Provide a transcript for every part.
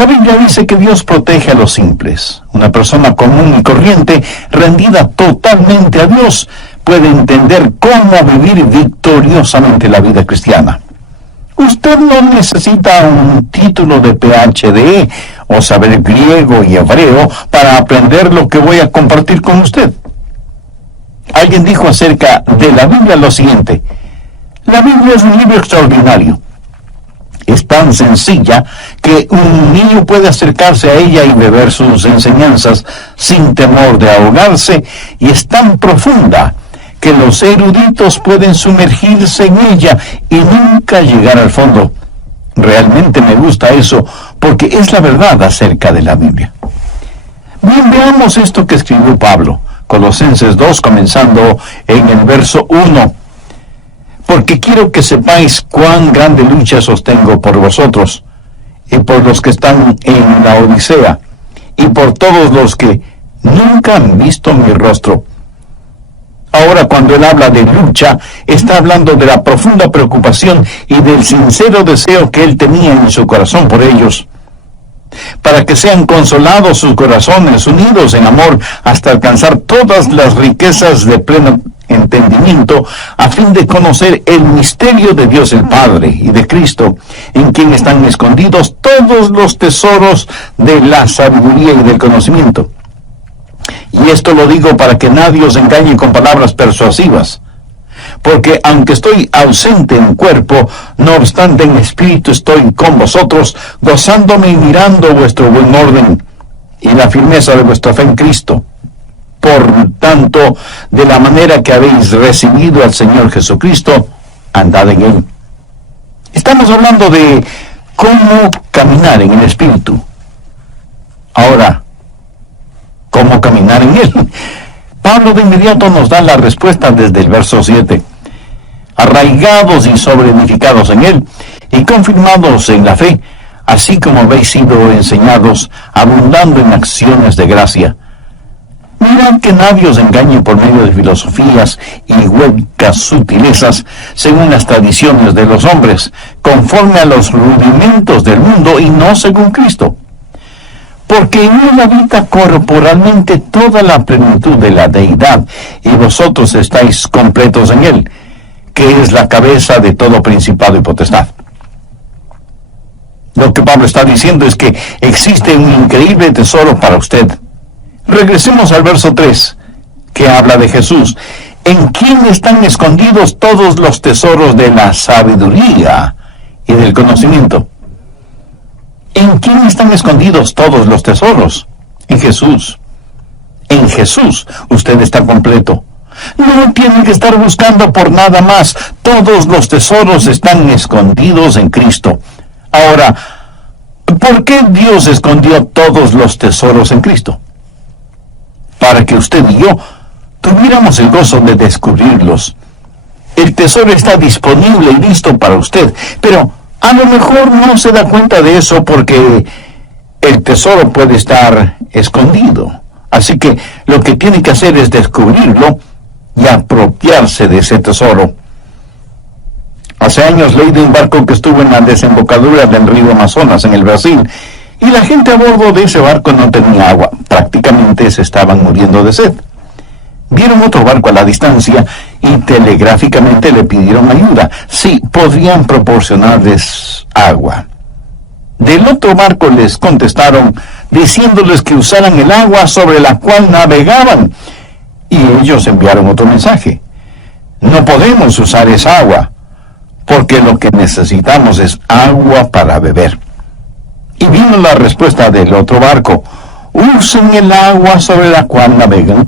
La Biblia dice que Dios protege a los simples. Una persona común y corriente, rendida totalmente a Dios, puede entender cómo vivir victoriosamente la vida cristiana. Usted no necesita un título de PhD o saber griego y hebreo para aprender lo que voy a compartir con usted. Alguien dijo acerca de la Biblia lo siguiente: la Biblia es un libro extraordinario. Es tan sencilla que un niño puede acercarse a ella y beber sus enseñanzas sin temor de ahogarse, y es tan profunda que los eruditos pueden sumergirse en ella y nunca llegar al fondo. Realmente me gusta eso, porque es la verdad acerca de la Biblia. Bien, veamos esto que escribió Pablo, Colosenses 2, comenzando en el verso 1. Porque quiero que sepáis cuán grande lucha sostengo por vosotros, y por los que están en la Odisea, y por todos los que nunca han visto mi rostro. Ahora, cuando él habla de lucha, está hablando de la profunda preocupación y del sincero deseo que él tenía en su corazón por ellos, para que sean consolados sus corazones, unidos en amor, hasta alcanzar todas las riquezas de pleno entendimiento, a fin de conocer el misterio de Dios el Padre y de Cristo, en quien están escondidos todos los tesoros de la sabiduría y del conocimiento. Y esto lo digo para que nadie os engañe con palabras persuasivas, porque aunque estoy ausente en cuerpo, no obstante en espíritu estoy con vosotros, gozándome y mirando vuestro buen orden y la firmeza de vuestra fe en Cristo. Por tanto, de la manera que habéis recibido al Señor Jesucristo, andad en Él. Estamos hablando de cómo caminar en el Espíritu. Ahora, ¿cómo caminar en Él? Pablo de inmediato nos da la respuesta desde el verso 7. Arraigados y sobreedificados en Él, y confirmados en la fe, así como habéis sido enseñados, abundando en acciones de gracia. Mirad que nadie os engañe por medio de filosofías y huecas sutilezas, según las tradiciones de los hombres, conforme a los rudimentos del mundo y no según Cristo. Porque en él habita corporalmente toda la plenitud de la deidad, y vosotros estáis completos en él, que es la cabeza de todo principado y potestad. Lo que Pablo está diciendo es que existe un increíble tesoro para usted. Regresemos al verso 3, que habla de Jesús, en quien están escondidos todos los tesoros de la sabiduría y del conocimiento. ¿En quién están escondidos todos los tesoros? En Jesús. En Jesús usted está completo. No tiene que estar buscando por nada más. Todos los tesoros están escondidos en Cristo. Ahora, ¿por qué Dios escondió todos los tesoros en Cristo? Para que usted y yo tuviéramos el gozo de descubrirlos. El tesoro está disponible y listo para usted, pero a lo mejor no se da cuenta de eso porque el tesoro puede estar escondido. Así que lo que tiene que hacer es descubrirlo y apropiarse de ese tesoro. Hace años leí de un barco que estuvo en la desembocadura del río Amazonas, en el Brasil, y la gente a bordo de ese barco no tenía agua. Prácticamente se estaban muriendo de sed. Vieron otro barco a la distancia y telegráficamente le pidieron ayuda. Sí, podrían proporcionarles agua. Del otro barco les contestaron diciéndoles que usaran el agua sobre la cual navegaban. Y ellos enviaron otro mensaje: no podemos usar esa agua, porque lo que necesitamos es agua para beber. Y vino la respuesta del otro barco: usen el agua sobre la cual navegan.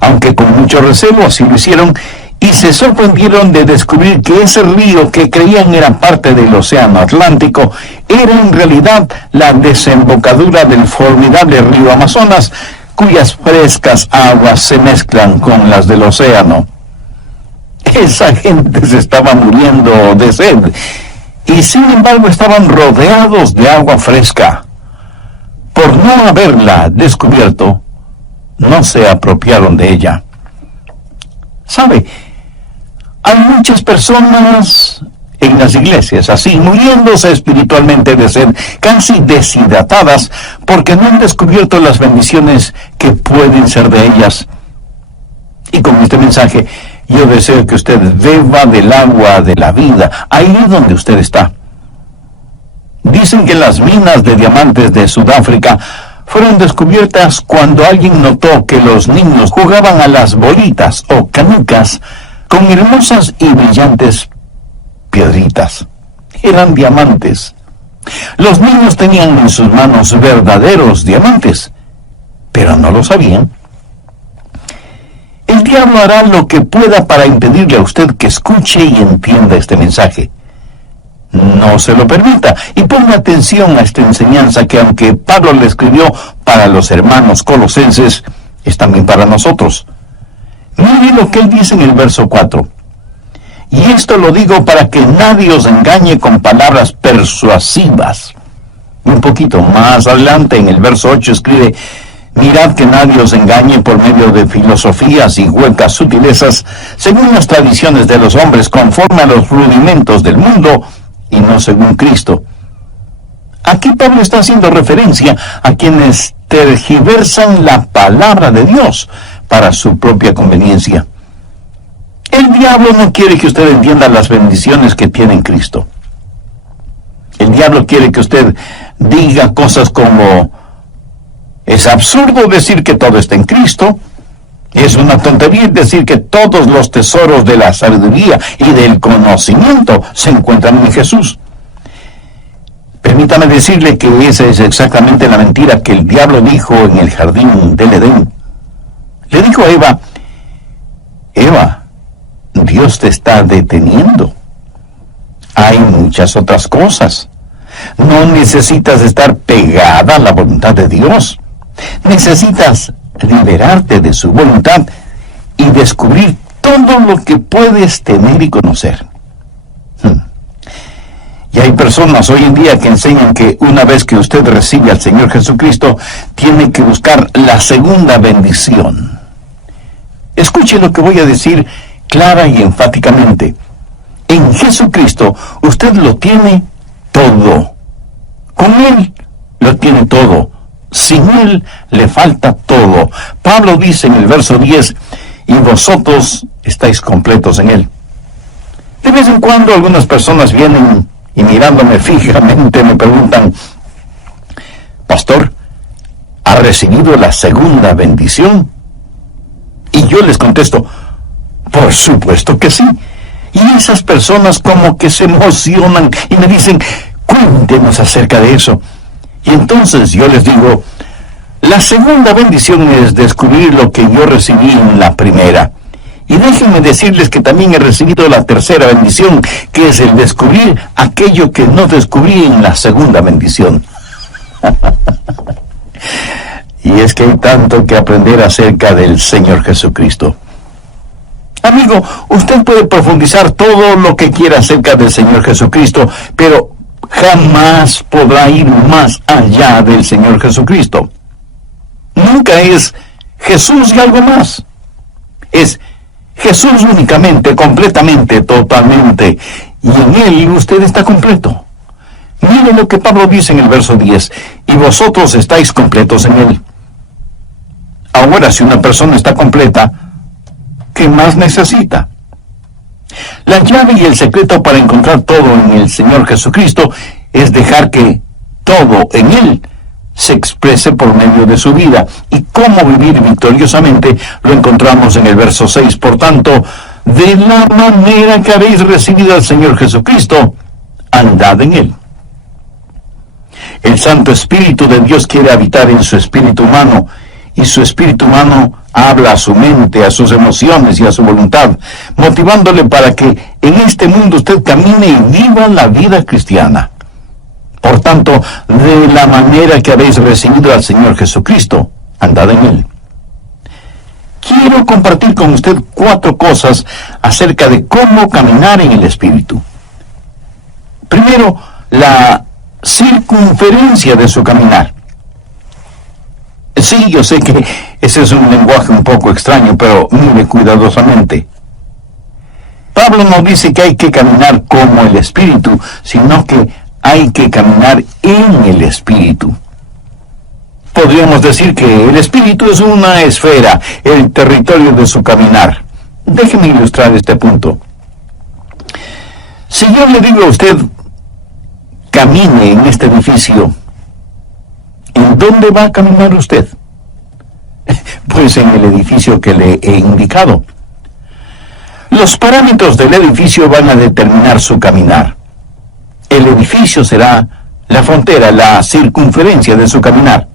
Aunque con mucho recelo así lo hicieron, y se sorprendieron de descubrir que ese río que creían era parte del océano Atlántico era en realidad la desembocadura del formidable río Amazonas, cuyas frescas aguas se mezclan con las del océano. Esa gente se estaba muriendo de sed, y sin embargo estaban rodeados de agua fresca. Por no haberla descubierto, no se apropiaron de ella. ¿Sabe? Hay muchas personas en las iglesias, así, muriéndose espiritualmente de sed, casi deshidratadas, porque no han descubierto las bendiciones que pueden ser de ellas. Y con este mensaje, yo deseo que usted beba del agua de la vida, ahí donde usted está. Dicen que las minas de diamantes de Sudáfrica fueron descubiertas cuando alguien notó que los niños jugaban a las bolitas o canicas con hermosas y brillantes piedritas. Eran diamantes. Los niños tenían en sus manos verdaderos diamantes, pero no lo sabían. El diablo hará lo que pueda para impedirle a usted que escuche y entienda este mensaje. No se lo permita y ponga atención a esta enseñanza que, aunque Pablo le escribió para los hermanos colosenses, es también para nosotros. Mire lo que él dice en el verso 4. Y esto lo digo para que nadie os engañe con palabras persuasivas. Y un poquito más adelante, en el verso 8, escribe: mirad que nadie os engañe por medio de filosofías y huecas sutilezas, según las tradiciones de los hombres, conforme a los rudimentos del mundo, y no según Cristo. Aquí Pablo está haciendo referencia a quienes tergiversan la palabra de Dios para su propia conveniencia. El diablo no quiere que usted entienda las bendiciones que tiene en Cristo. El diablo quiere que usted diga cosas como: es absurdo decir que todo está en Cristo. Es una tontería decir que todos los tesoros de la sabiduría y del conocimiento se encuentran en Jesús. Permítame decirle que esa es exactamente la mentira que el diablo dijo en el jardín del Edén. Le dijo a Eva: Eva, Dios te está deteniendo. Hay muchas otras cosas. No necesitas estar pegada a la voluntad de Dios. Necesitas liberarte de su voluntad y descubrir todo lo que puedes tener y conocer. Y hay personas hoy en día que enseñan que una vez que usted recibe al Señor Jesucristo, tiene que buscar la segunda bendición. Escuche lo que voy a decir clara y enfáticamente. En Jesucristo usted lo tiene todo. Con Él lo tiene todo. Sin Él le falta todo. Pablo dice en el verso 10, y vosotros estáis completos en Él. De vez en cuando algunas personas vienen y, mirándome fijamente, me preguntan: pastor, ¿ha recibido la segunda bendición? Y yo les contesto: por supuesto que sí. Y esas personas como que se emocionan y me dicen: cuéntenos acerca de eso. Y entonces yo les digo: la segunda bendición es descubrir lo que yo recibí en la primera. Y déjenme decirles que también he recibido la tercera bendición, que es el descubrir aquello que no descubrí en la segunda bendición. Y es que hay tanto que aprender acerca del Señor Jesucristo. Amigo, usted puede profundizar todo lo que quiera acerca del Señor Jesucristo, pero jamás podrá ir más allá del Señor Jesucristo. Nunca es Jesús y algo más. Es Jesús únicamente, completamente, totalmente. Y en Él usted está completo. Mire lo que Pablo dice en el verso 10. Y vosotros estáis completos en Él. Ahora, si una persona está completa, ¿qué más necesita? La llave y el secreto para encontrar todo en el Señor Jesucristo es dejar que todo en Él se exprese por medio de su vida. Y cómo vivir victoriosamente lo encontramos en el verso 6. Por tanto, de la manera que habéis recibido al Señor Jesucristo, andad en Él. El Santo Espíritu de Dios quiere habitar en su espíritu humano, y su espíritu humano habla a su mente, a sus emociones y a su voluntad, motivándole para que en este mundo usted camine y viva la vida cristiana. Por tanto, de la manera que habéis recibido al Señor Jesucristo, andad en Él. Quiero compartir con usted 4 cosas acerca de cómo caminar en el Espíritu. Primero, la circunferencia de su caminar. Sí, yo sé que ese es un lenguaje un poco extraño, pero mire cuidadosamente. Pablo no dice que hay que caminar como el Espíritu, sino que hay que caminar en el Espíritu. Podríamos decir que el Espíritu es una esfera, el territorio de su caminar. Déjeme ilustrar este punto. Si yo le digo a usted, camine en este edificio, ¿en dónde va a caminar usted? Pues en el edificio que le he indicado. Los parámetros del edificio van a determinar su caminar. El edificio será la frontera, la circunferencia de su caminar.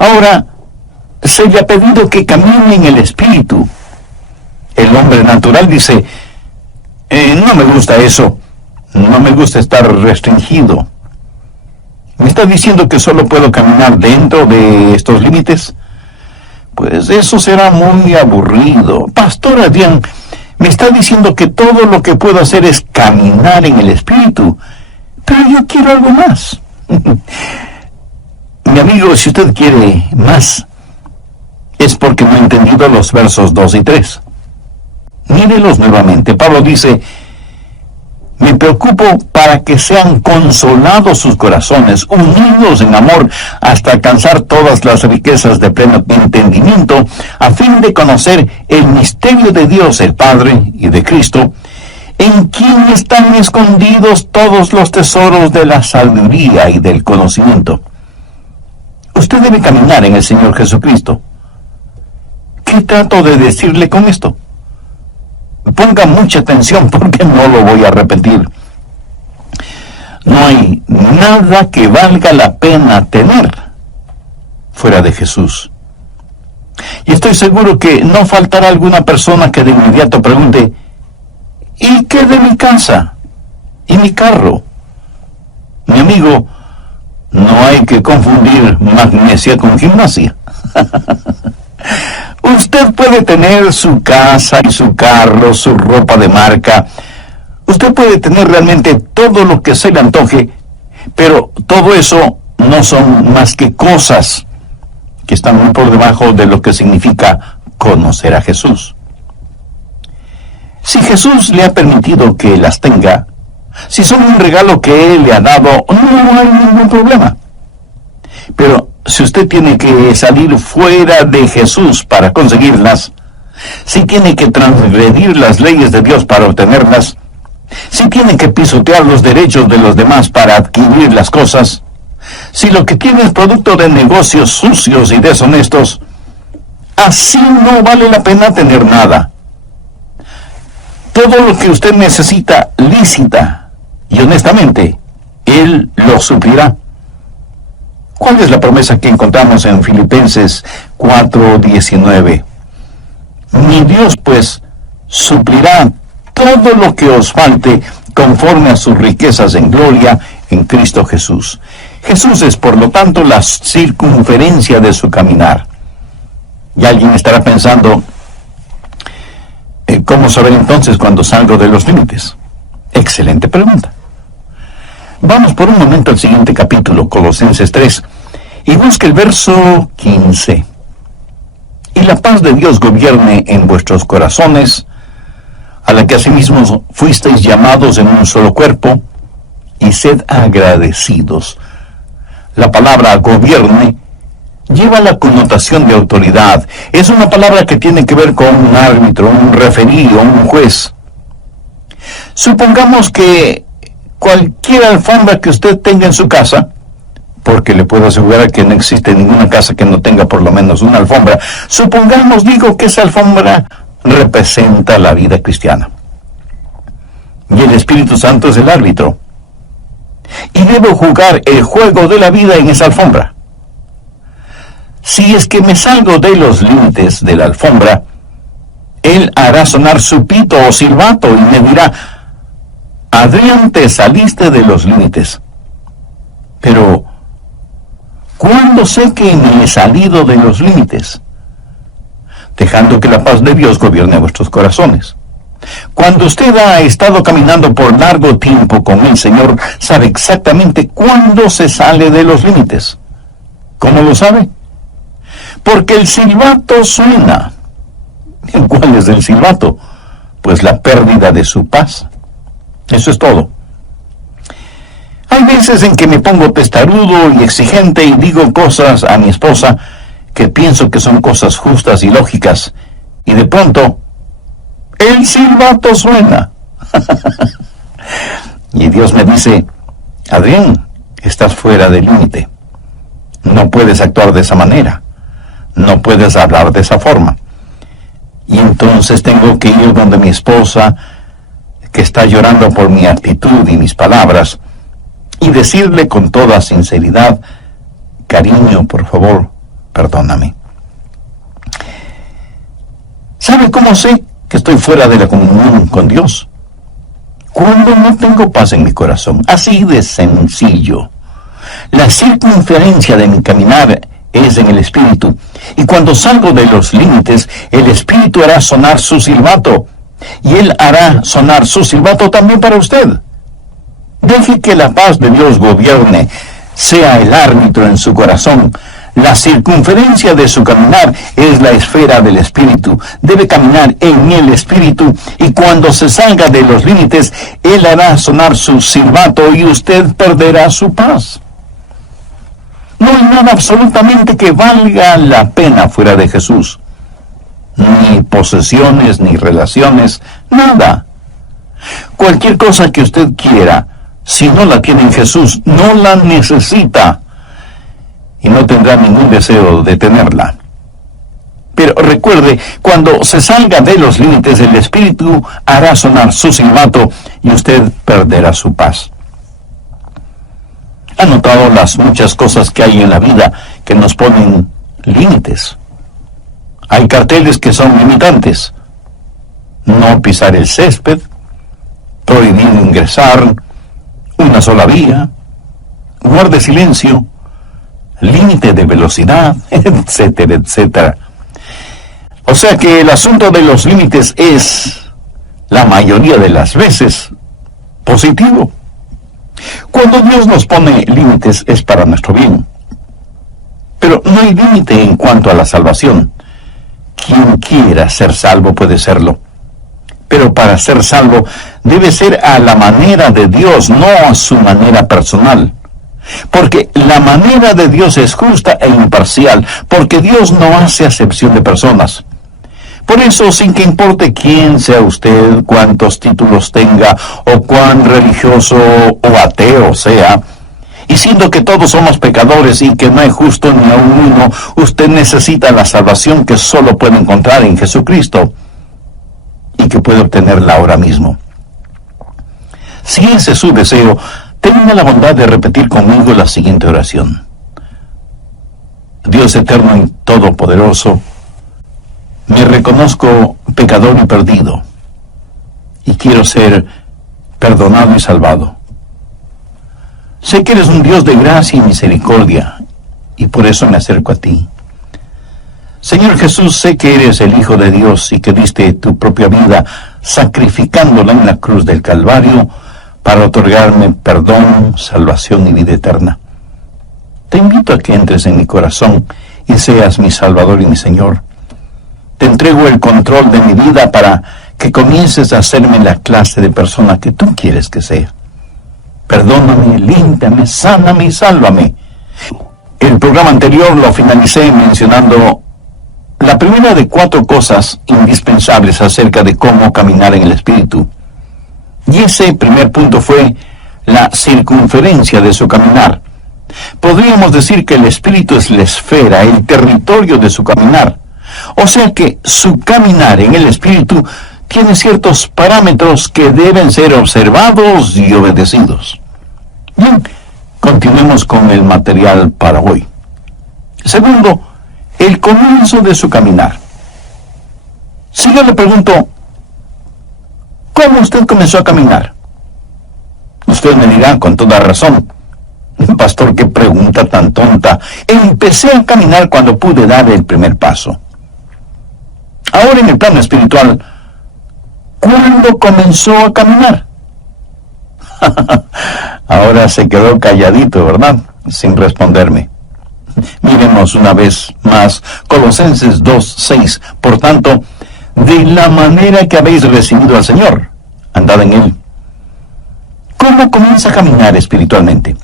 Ahora, se le ha pedido que camine en el Espíritu. El hombre natural dice, no me gusta eso, no me gusta estar restringido. ¿Me está diciendo que solo puedo caminar dentro de estos límites? Pues eso será muy aburrido. Pastor Adrián, me está diciendo que todo lo que puedo hacer es caminar en el Espíritu, pero yo quiero algo más. Mi amigo, si usted quiere más, es porque no ha entendido los versos 2 y 3. Mírelos nuevamente. Pablo dice, me preocupo para que sean consolados sus corazones, unidos en amor, hasta alcanzar todas las riquezas de pleno entendimiento, a fin de conocer el misterio de Dios el Padre y de Cristo, en quien están escondidos todos los tesoros de la sabiduría y del conocimiento. Usted debe caminar en el Señor Jesucristo. ¿Qué trato de decirle con esto? Ponga mucha atención porque no lo voy a repetir. No hay nada que valga la pena tener fuera de Jesús. Y estoy seguro que no faltará alguna persona que de inmediato pregunte, ¿y qué de mi casa? ¿Y mi carro? Mi amigo, no hay que confundir magnesia con gimnasia. Usted puede tener su casa y su carro, su ropa de marca. Usted puede tener realmente todo lo que se le antoje, pero todo eso no son más que cosas que están muy por debajo de lo que significa conocer a Jesús. Si Jesús le ha permitido que las tenga, si son un regalo que Él le ha dado, no hay ningún problema. Pero si usted tiene que salir fuera de Jesús para conseguirlas, si tiene que transgredir las leyes de Dios para obtenerlas, si tiene que pisotear los derechos de los demás para adquirir las cosas, si lo que tiene es producto de negocios sucios y deshonestos, así no vale la pena tener nada. Todo lo que usted necesita lícita y honestamente, Él lo suplirá. ¿Cuál es la promesa que encontramos en Filipenses 4:19? Mi Dios, pues, suplirá todo lo que os falte conforme a sus riquezas en gloria en Cristo Jesús. Jesús es, por lo tanto, la circunferencia de su caminar. Y alguien estará pensando, ¿cómo saber entonces cuando salgo de los límites? Excelente pregunta. Vamos por un momento al siguiente capítulo, Colosenses 3, y busque el verso 15. Y la paz de Dios gobierne en vuestros corazones, a la que asimismo fuisteis llamados en un solo cuerpo, y sed agradecidos. La palabra gobierne lleva la connotación de autoridad. Es una palabra que tiene que ver con un árbitro, un referí o un juez. Supongamos que cualquier alfombra que usted tenga en su casa, porque le puedo asegurar que no existe ninguna casa que no tenga por lo menos una alfombra, supongamos, digo, que esa alfombra representa la vida cristiana. Y el Espíritu Santo es el árbitro. Y debo jugar el juego de la vida en esa alfombra. Si es que me salgo de los límites de la alfombra, Él hará sonar su pito o silbato y me dirá, Adrián, te saliste de los límites. Pero, ¿cuándo sé que me he salido de los límites? Dejando que la paz de Dios gobierne vuestros corazones. Cuando usted ha estado caminando por largo tiempo con el Señor, sabe exactamente cuándo se sale de los límites. ¿Cómo lo sabe? Porque el silbato suena. ¿Cuál es el silbato? pues la pérdida de su paz. Eso es todo. Hay veces en que me pongo testarudo y exigente y digo cosas a mi esposa que pienso que son cosas justas y lógicas, y de pronto el silbato suena. Y Dios me dice: Adrián, estás fuera del límite. No puedes actuar de esa manera. No puedes hablar de esa forma. Y entonces tengo que ir donde mi esposa, que está llorando por mi actitud y mis palabras, y decirle con toda sinceridad: cariño, por favor, perdóname. ¿Sabe cómo sé que estoy fuera de la comunión con Dios? Cuando no tengo paz en mi corazón. Así de sencillo. La circunferencia de mi caminar es en el Espíritu, y cuando salgo de los límites, el Espíritu hará sonar su silbato, y Él hará sonar su silbato también para usted. Deje que la paz de Dios gobierne, sea el árbitro en su corazón. La circunferencia de su caminar es la esfera del Espíritu. Debe caminar en el Espíritu, y cuando se salga de los límites, Él hará sonar su silbato y usted perderá su paz. No hay nada absolutamente que valga la pena fuera de Jesús. Ni posesiones, ni relaciones, nada. Cualquier cosa que usted quiera, si no la tiene en Jesús, no la necesita, y no tendrá ningún deseo de tenerla. Pero recuerde, cuando se salga de los límites, el Espíritu hará sonar su silbato y usted perderá su paz. ¿Ha notado las muchas cosas que hay en la vida que nos ponen límites? Hay carteles que son limitantes. No pisar el césped, prohibido ingresar, una sola vía, guarde silencio, límite de velocidad, etcétera, etcétera. O sea que el asunto de los límites es, la mayoría de las veces, positivo. Cuando Dios nos pone límites es para nuestro bien. Pero no hay límite en cuanto a la salvación. Quien quiera ser salvo puede serlo. Pero para ser salvo debe ser a la manera de Dios, no a su manera personal. Porque la manera de Dios es justa e imparcial, porque Dios no hace acepción de personas. Por eso, sin que importe quién sea usted, cuántos títulos tenga, o cuán religioso o ateo sea, y siendo que todos somos pecadores y que no hay justo ni aun uno, usted necesita la salvación que solo puede encontrar en Jesucristo, y que puede obtenerla ahora mismo. Si ese es su deseo, tenga la bondad de repetir conmigo la siguiente oración. Dios eterno y todopoderoso, me reconozco pecador y perdido, y quiero ser perdonado y salvado. Sé que eres un Dios de gracia y misericordia, y por eso me acerco a ti. Señor Jesús, sé que eres el Hijo de Dios y que diste tu propia vida sacrificándola en la cruz del Calvario para otorgarme perdón, salvación y vida eterna. Te invito a que entres en mi corazón y seas mi Salvador y mi Señor. Te entrego el control de mi vida para que comiences a hacerme la clase de persona que tú quieres que sea. Perdóname, límpiame, sáname y sálvame. El programa anterior lo finalicé mencionando la primera de 4 cosas indispensables acerca de cómo caminar en el Espíritu. Y ese primer punto fue la circunferencia de su caminar. Podríamos decir que el Espíritu es la esfera, el territorio de su caminar. O sea que su caminar en el Espíritu tiene ciertos parámetros que deben ser observados y obedecidos. Bien, continuemos con el material para hoy. Segundo, el comienzo de su caminar. Si yo le pregunto, ¿cómo usted comenzó a caminar? Usted me dirá con toda razón, pastor, qué pregunta tan tonta. Empecé a caminar cuando pude dar el primer paso. Ahora en el plano espiritual, ¿cuándo comenzó a caminar? Ahora se quedó calladito, ¿verdad? Sin responderme. Miremos una vez más Colosenses 2:6. Por tanto, de la manera que habéis recibido al Señor. Andad en Él. ¿Cómo comienza a caminar espiritualmente?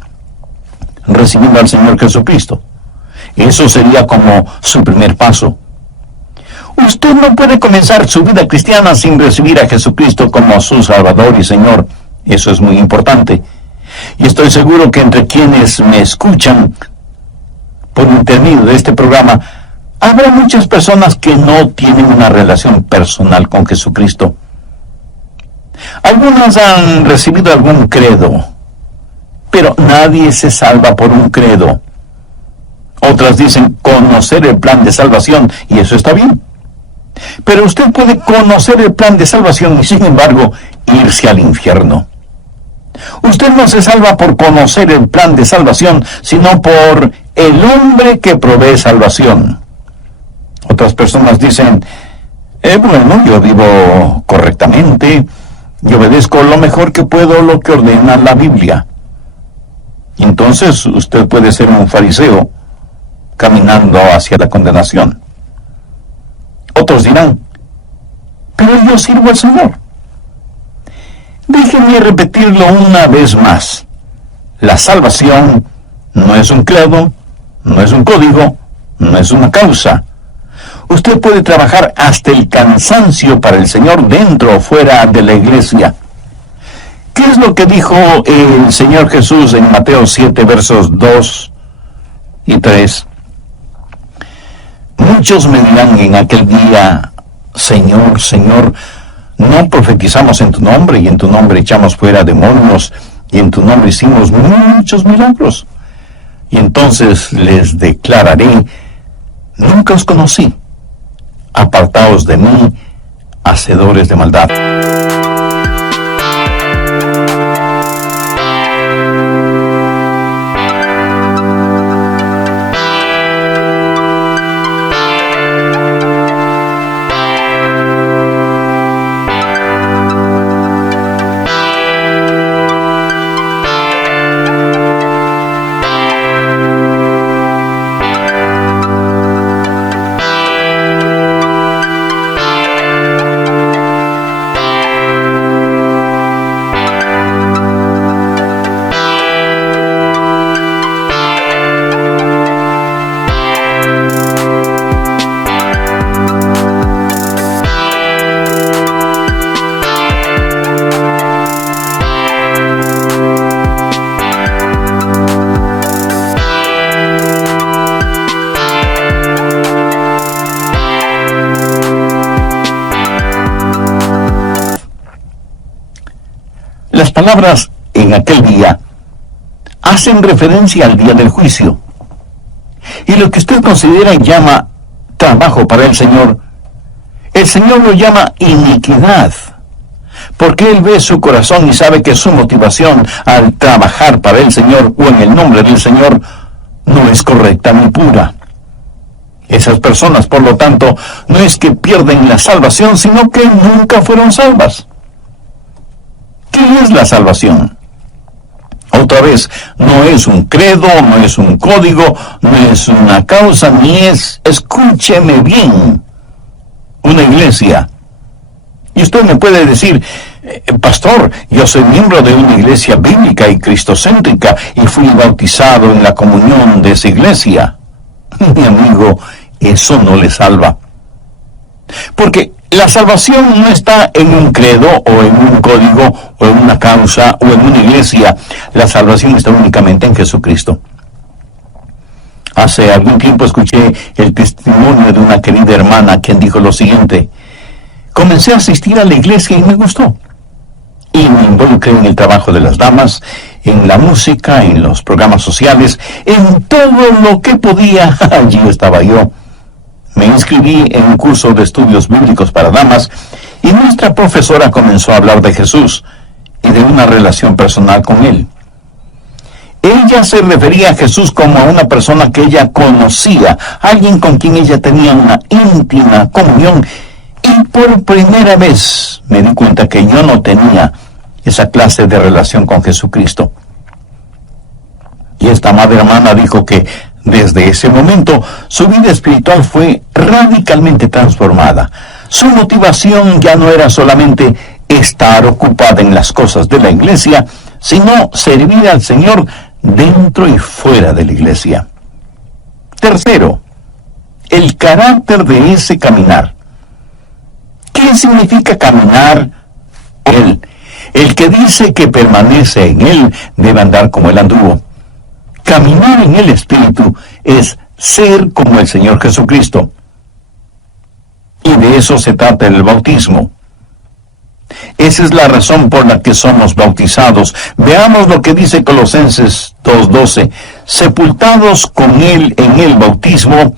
Recibiendo al Señor Jesucristo. Eso sería como su primer paso. Usted no puede comenzar su vida cristiana sin recibir a Jesucristo como su Salvador y Señor. Eso es muy importante. Y estoy seguro que entre quienes me escuchan por intermedio de este programa, habrá muchas personas que no tienen una relación personal con Jesucristo. Algunas han recibido algún credo, pero nadie se salva por un credo. Otras dicen conocer el plan de salvación, y eso está bien. Pero usted puede conocer el plan de salvación y sin embargo irse al infierno. Usted no se salva por conocer el plan de salvación, sino por el hombre que provee salvación. Otras personas dicen, bueno, yo vivo correctamente, yo obedezco lo mejor que puedo lo que ordena la Biblia. Y entonces usted puede ser un fariseo caminando hacia la condenación. Otros dirán, pero yo sirvo al Señor. Déjenme repetirlo una vez más. La salvación no es un credo, no es un código, no es una causa. Usted puede trabajar hasta el cansancio para el Señor dentro o fuera de la iglesia. ¿Qué es lo que dijo el Señor Jesús en Mateo 7, versos 2 y 3? Muchos me dirán en aquel día, Señor, Señor, no profetizamos en tu nombre, y en tu nombre echamos fuera demonios, y en tu nombre hicimos muchos milagros. Y entonces les declararé, nunca os conocí, apartaos de mí, hacedores de maldad. Las palabras en aquel día hacen referencia al día del juicio. Y lo que usted considera y llama trabajo para el Señor lo llama iniquidad. Porque Él ve su corazón y sabe que su motivación al trabajar para el Señor o en el nombre del Señor no es correcta ni pura. Esas personas, por lo tanto, no es que pierden la salvación, sino que nunca fueron salvas. ¿Qué es la salvación? Otra vez, no es un credo, no es un código, no es una causa, ni es, escúcheme bien, una iglesia. Y usted me puede decir, pastor, yo soy miembro de una iglesia bíblica y cristocéntrica y fui bautizado en la comunión de esa iglesia. Mi amigo, eso no le salva. Porque la salvación no está en un credo o en un código o en una causa o en una iglesia. La salvación está únicamente en Jesucristo. Hace algún tiempo escuché el testimonio de una querida hermana quien dijo lo siguiente: comencé a asistir a la iglesia y me gustó. Y me involucré en el trabajo de las damas, en la música, en los programas sociales, en todo lo que podía. Allí estaba yo. Me inscribí en un curso de estudios bíblicos para damas y nuestra profesora comenzó a hablar de Jesús y de una relación personal con Él. Ella se refería a Jesús como a una persona que ella conocía, alguien con quien ella tenía una íntima comunión, y por primera vez me di cuenta que yo no tenía esa clase de relación con Jesucristo. Y esta amada hermana dijo que Desde ese momento, su vida espiritual fue radicalmente transformada. Su motivación ya no era solamente estar ocupada en las cosas de la iglesia, sino servir al Señor dentro y fuera de la iglesia. Tercero, el carácter de ese caminar. ¿Qué significa caminar con Él? El que dice que permanece en Él debe andar como Él anduvo. Caminar en el Espíritu es ser como el Señor Jesucristo. Y de eso se trata el bautismo. Esa es la razón por la que somos bautizados. Veamos lo que dice Colosenses 2:12. Sepultados con Él en el bautismo,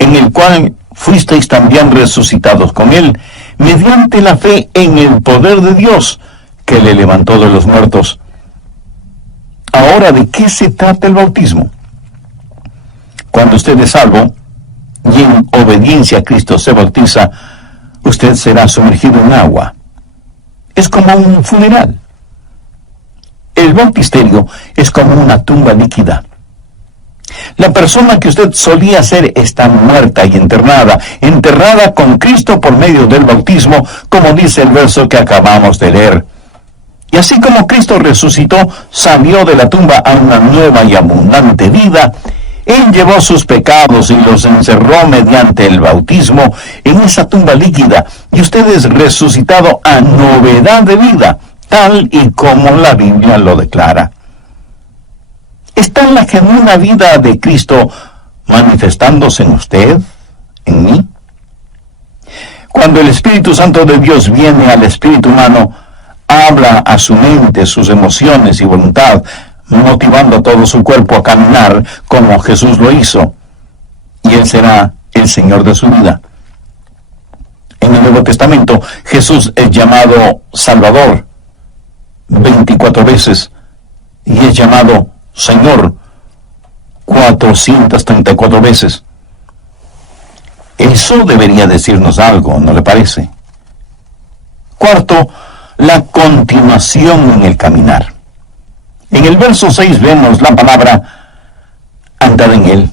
en el cual fuisteis también resucitados con Él, mediante la fe en el poder de Dios, que le levantó de los muertos. Ahora, ¿de qué se trata el bautismo? Cuando usted es salvo y en obediencia a Cristo se bautiza, usted será sumergido en agua. Es como un funeral. El bautisterio es como una tumba líquida. La persona que usted solía ser está muerta y enterrada con Cristo por medio del bautismo, como dice el verso que acabamos de leer. Y así como Cristo resucitó, salió de la tumba a una nueva y abundante vida, Él llevó sus pecados y los encerró mediante el bautismo en esa tumba líquida, y usted es resucitado a novedad de vida, tal y como la Biblia lo declara. ¿Está la genuina vida de Cristo manifestándose en usted, en mí? Cuando el Espíritu Santo de Dios viene al espíritu humano, habla a su mente, sus emociones y voluntad, motivando a todo su cuerpo a caminar como Jesús lo hizo, y Él será el Señor de su vida. En el Nuevo Testamento, Jesús es llamado Salvador 24 veces, y es llamado Señor 434 veces. Eso debería decirnos algo, ¿no le parece? Cuarto, la continuación en el caminar. En el verso 6 vemos la palabra andad en Él.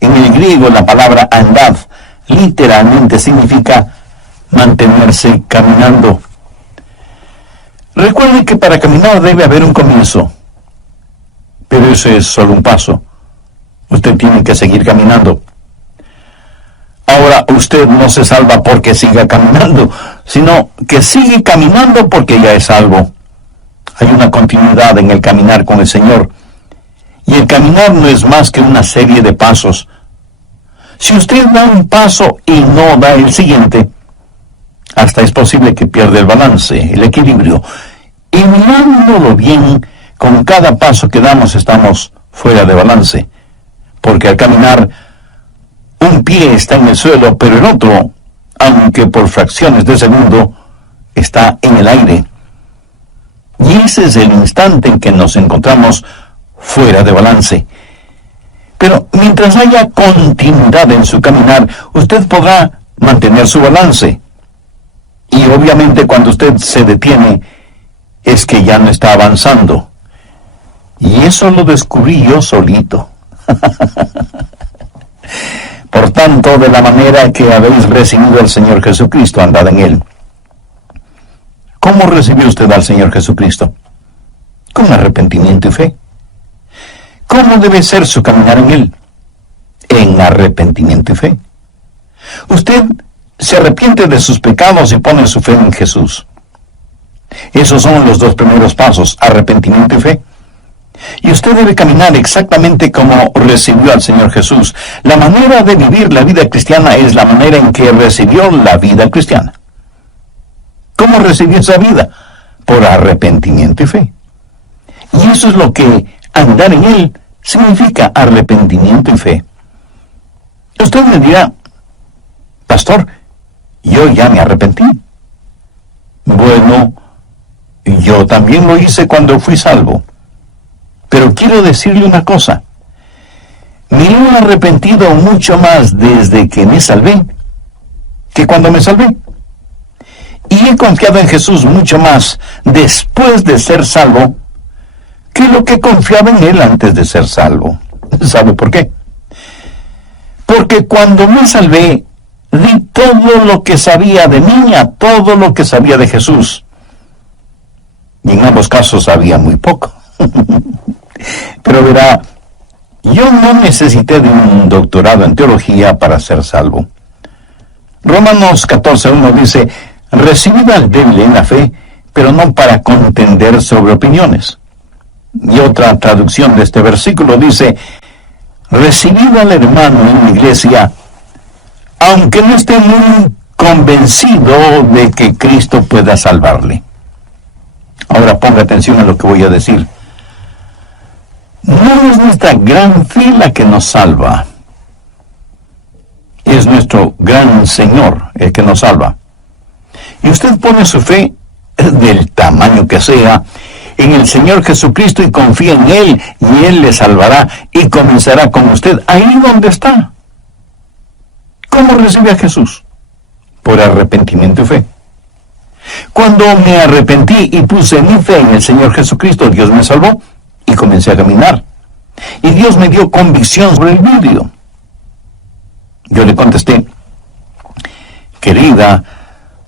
En el griego la palabra andad literalmente significa mantenerse caminando. Recuerde que para caminar debe haber un comienzo, pero ese es solo un paso. Usted tiene que seguir caminando. Ahora, usted no se salva porque siga caminando, sino que sigue caminando porque ya es salvo. Hay una continuidad en el caminar con el Señor. Y el caminar no es más que una serie de pasos. Si usted da un paso y no da el siguiente, hasta es posible que pierda el balance, el equilibrio. Y mirándolo bien, con cada paso que damos estamos fuera de balance. Porque al caminar, un pie está en el suelo, pero el otro, aunque por fracciones de segundo, está en el aire. Y ese es el instante en que nos encontramos fuera de balance. Pero mientras haya continuidad en su caminar, usted podrá mantener su balance. Y obviamente cuando usted se detiene, es que ya no está avanzando. Y eso lo descubrí yo solito. Por tanto, de la manera que habéis recibido al Señor Jesucristo, andad en Él. ¿Cómo recibió usted al Señor Jesucristo? Con arrepentimiento y fe. ¿Cómo debe ser su caminar en Él? En arrepentimiento y fe. Usted se arrepiente de sus pecados y pone su fe en Jesús. Esos son los dos primeros pasos, arrepentimiento y fe. Y usted debe caminar exactamente como recibió al Señor Jesús. La manera de vivir la vida cristiana es la manera en que recibió la vida cristiana. ¿Cómo recibió esa vida? Por arrepentimiento y fe. Y eso es lo que andar en Él significa, arrepentimiento y fe. Usted me dirá, pastor, yo ya me arrepentí. Bueno, yo también lo hice cuando fui salvo. Pero quiero decirle una cosa. Me he arrepentido mucho más desde que me salvé que cuando me salvé. Y he confiado en Jesús mucho más después de ser salvo que lo que confiaba en Él antes de ser salvo. ¿Sabe por qué? Porque cuando me salvé, di todo lo que sabía de niña, todo lo que sabía de Jesús. Y en ambos casos sabía muy poco. Pero verá, yo no necesité de un doctorado en teología para ser salvo. Romanos 14:1 dice, recibid al débil en la fe, pero no para contender sobre opiniones. Y otra traducción de este versículo dice, recibid al hermano en la iglesia, aunque no esté muy convencido de que Cristo pueda salvarle. Ahora ponga atención a lo que voy a decir. No es nuestra gran fe la que nos salva. Es nuestro gran Señor el que nos salva. Y usted pone su fe, del tamaño que sea, en el Señor Jesucristo y confía en Él, y Él le salvará y comenzará con usted ahí donde está. ¿Cómo recibe a Jesús? Por arrepentimiento y fe. Cuando me arrepentí y puse mi fe en el Señor Jesucristo, Dios me salvó y comencé a caminar. Y Dios me dio convicción sobre el vidrio. Yo le contesté, querida,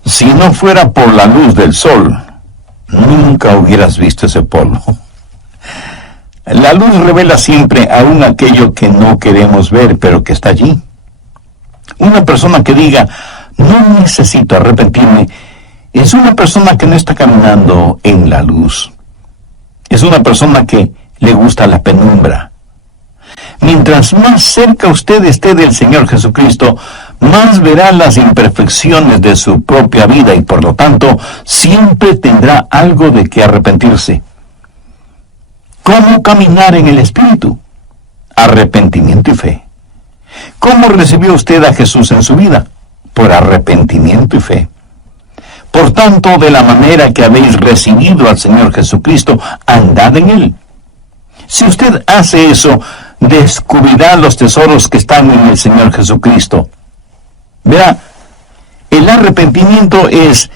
si no fuera por la luz del sol, nunca hubieras visto ese polvo. La luz revela siempre aún aquello que no queremos ver, pero que está allí. Una persona que diga, no necesito arrepentirme, es una persona que no está caminando en la luz. Es una persona que le gusta la penumbra. Mientras más cerca usted esté del Señor Jesucristo, más verá las imperfecciones de su propia vida y por lo tanto siempre tendrá algo de que arrepentirse. ¿Cómo caminar en el Espíritu? Arrepentimiento y fe. ¿Cómo recibió usted a Jesús en su vida? Por arrepentimiento y fe. Por tanto, de la manera que habéis recibido al Señor Jesucristo, andad en Él. Si usted hace eso, descubrirá los tesoros que están en el Señor Jesucristo. Verá, el arrepentimiento es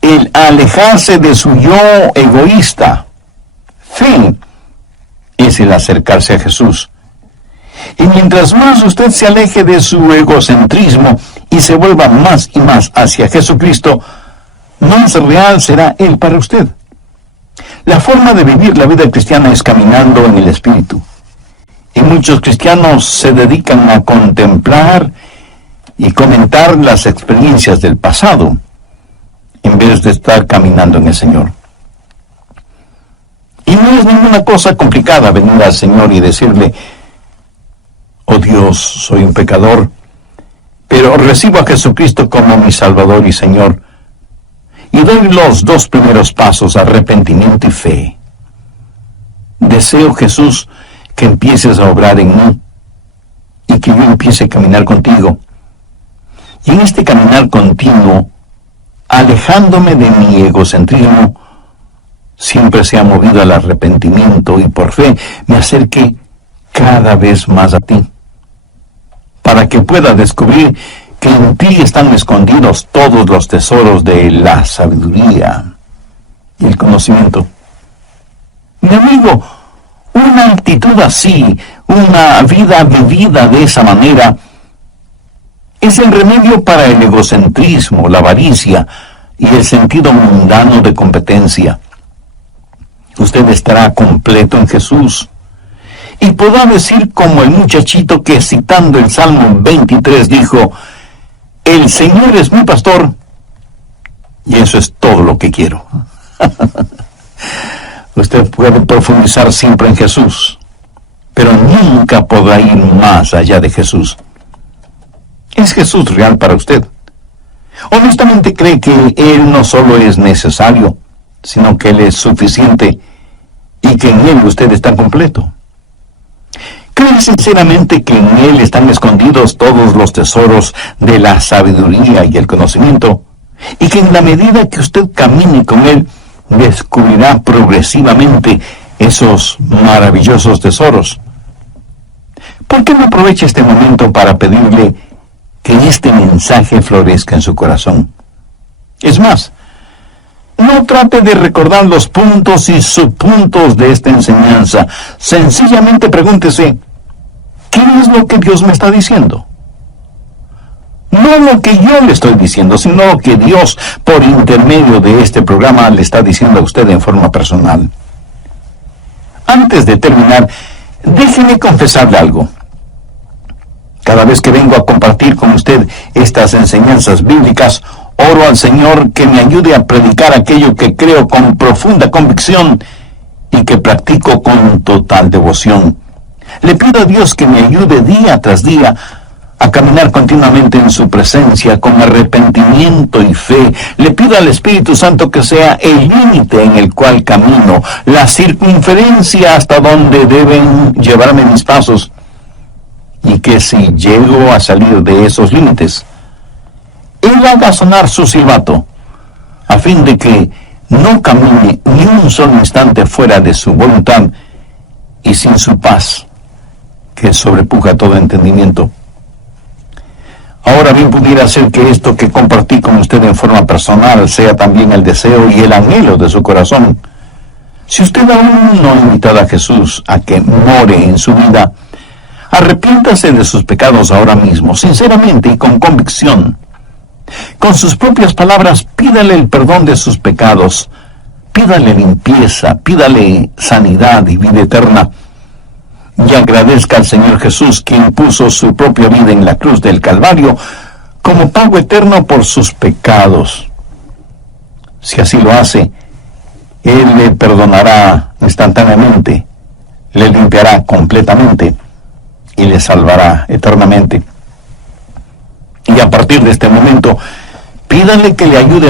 el alejarse de su yo egoísta. Fe es el acercarse a Jesús. Y mientras más usted se aleje de su egocentrismo y se vuelva más y más hacia Jesucristo, más real será Él para usted. La forma de vivir la vida cristiana es caminando en el Espíritu. Y muchos cristianos se dedican a contemplar y comentar las experiencias del pasado, en vez de estar caminando en el Señor. Y no es ninguna cosa complicada venir al Señor y decirle, oh Dios, soy un pecador, pero recibo a Jesucristo como mi Salvador y Señor, y doy los dos primeros pasos, arrepentimiento y fe. Deseo, Jesús, que empieces a obrar en mí, y que yo empiece a caminar contigo. Y en este caminar continuo, alejándome de mi egocentrismo, siempre se ha movido al arrepentimiento y por fe me acerque cada vez más a ti, para que pueda descubrir que en ti están escondidos todos los tesoros de la sabiduría y el conocimiento. Mi amigo, una actitud así, una vida vivida de esa manera, es el remedio para el egocentrismo, la avaricia y el sentido mundano de competencia. Usted estará completo en Jesús y podrá decir como el muchachito que, citando el Salmo 23, dijo, el Señor es mi pastor y eso es todo lo que quiero. Usted puede profundizar siempre en Jesús, pero nunca podrá ir más allá de Jesús. ¿Es Jesús real para usted? Honestamente cree que Él no solo es necesario, sino que Él es suficiente y que en Él usted está completo. ¿Cree sinceramente que en Él están escondidos todos los tesoros de la sabiduría y el conocimiento? Y que en la medida que usted camine con Él, descubrirá progresivamente esos maravillosos tesoros. ¿Por qué no aprovecha este momento para pedirle que este mensaje florezca en su corazón? Es más, no trate de recordar los puntos y subpuntos de esta enseñanza. Sencillamente pregúntese, ¿qué es lo que Dios me está diciendo? No lo que yo le estoy diciendo, sino lo que Dios, por intermedio de este programa, le está diciendo a usted en forma personal. Antes de terminar, déjeme confesarle algo. Cada vez que vengo a compartir con usted estas enseñanzas bíblicas, oro al Señor que me ayude a predicar aquello que creo con profunda convicción y que practico con total devoción. Le pido a Dios que me ayude día tras día a caminar continuamente en su presencia con arrepentimiento y fe. Le pido al Espíritu Santo que sea el límite en el cual camino, la circunferencia hasta donde deben llevarme mis pasos, y que si llego a salir de esos límites, Él haga sonar su silbato, a fin de que no camine ni un solo instante fuera de su voluntad y sin su paz, que sobrepuja todo entendimiento. Ahora bien, pudiera ser que esto que compartí con usted en forma personal sea también el deseo y el anhelo de su corazón. Si usted aún no ha invitado a Jesús a que more en su vida, arrepiéntase de sus pecados ahora mismo, sinceramente y con convicción. Con sus propias palabras, pídale el perdón de sus pecados, pídale limpieza, pídale sanidad y vida eterna. Y agradezca al Señor Jesús, quien puso su propia vida en la cruz del Calvario como pago eterno por sus pecados. Si así lo hace, Él le perdonará instantáneamente, le limpiará completamente y le salvará eternamente. Y a partir de este momento, pídale que le ayude